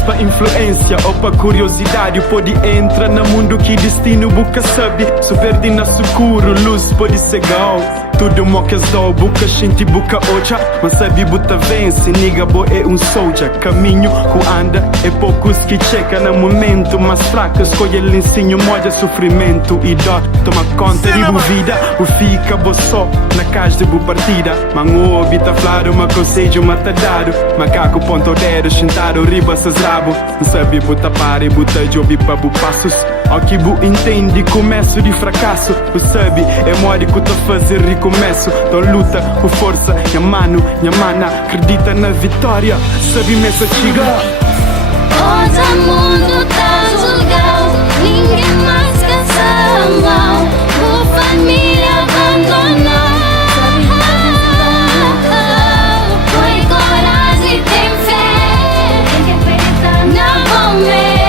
pra influência ou pra curiosidade. Pode entrar no mundo que destino buca sabe. Se verde na sucuro, luz pode cegar. Tudo mocas dó, buca gente buca ocha. Mas sabe buta vence, nigga boy é soldier. Caminho que anda, é poucos que checa no momento mais fraco. Escolhe ele ensino, moja sofrimento e dó. Toma conta de boa vida, o fica bo só na casa de boa partida. Mango habita flaro, uma conselho matadaro. Macaco ponto dedo, sentado riba seus rabo. Não sabe buta pare, buta job pra bu passos. Ao que bu entende começo de fracasso. O sabe é mori que tá fazer recomeço. Então luta com força, minha mano, minha mana. Acredita na vitória, sabe messa chiga. Hoje o mundo tá julgado, ninguém mais quer ser mal. Por família abandonou. Põe coragem e tem fé. Tem que acreditar, não vou ver.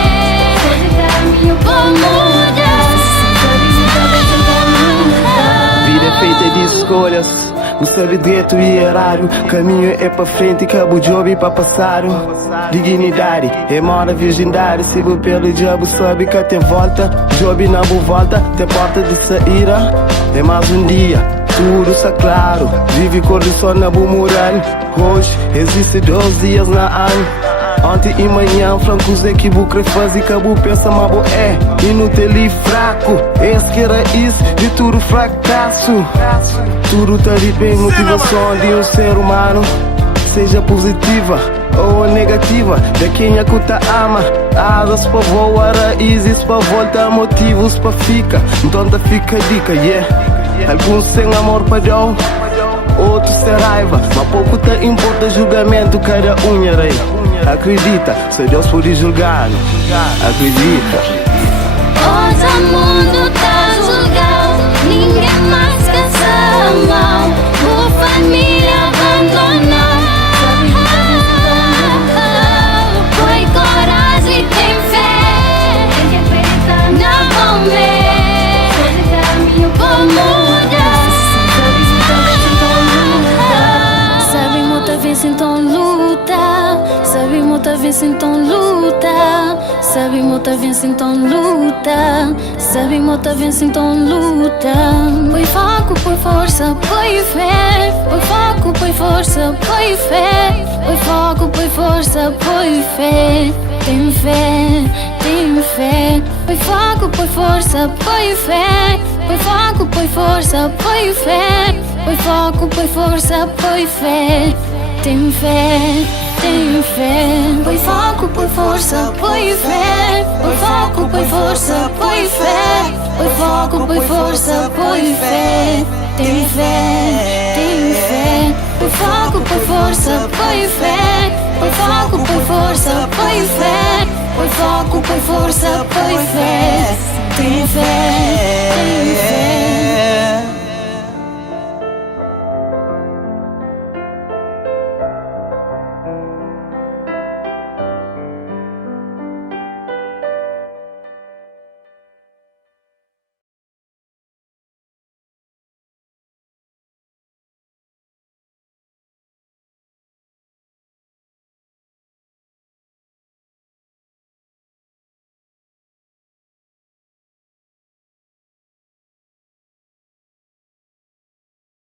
Hoje caminho por mudar. Vida é feita de escolhas, não sabe dentro e horário. Caminho é pra frente, cabo job pra passar. Dignidade, é mora virgindade. Se vou pelo diabo sabe que tem volta. Job na boa volta, tem porta de saída. É mais um dia, tudo está claro. Vive condição na boa moral. Hoje existe 2 dias na ano. Ontem e manhã, francos é que bu quer fazer, cabo pensa, mas bo é inútil e fraco. Esse que era isso de tudo fracasso. Tudo tá de bem, motivação de um ser humano. Seja positiva ou negativa, de quem a cuta ama. Asas pra voar, raízes pra voltar, motivos pra ficar. Então tá fica a dica, yeah. Alguns sem amor pra dar, outros sem raiva, mas pouco te importa julgamento, cada unha rei. Acredita, só Deus pode julgar, acredita. Hoje o mundo tá julgado, ninguém mais quer ser mal. Por família abandonou. Põe coragem e tem fé. Tem que acreditar, não vão ver. Hoje caminho por mudar. Sabe muita vez então luta. Sabe muita vez então luta. Sabe muita vez então luta. Sabe muita vez então luta. Põe foco, põe força, põe fé. Põe foco, põe força, põe fé. Põe foco, põe força, põe fé. Tem fé, tem fé. Põe foco, põe força, põe fé. Põe foco, põe força, põe fé. Põe foco, põe força, põe fé. Tem fé, tem fé. Põe foco, põe força, põe fé. Põe foco, põe força, põe fé. Põe foco, põe força, põe fé. Tem fé, tem fé. Põe foco, põe força, põe fé. Põe foco, põe força, põe fé. Põe foco, põe força, põe fé. Tem fé, tem fé.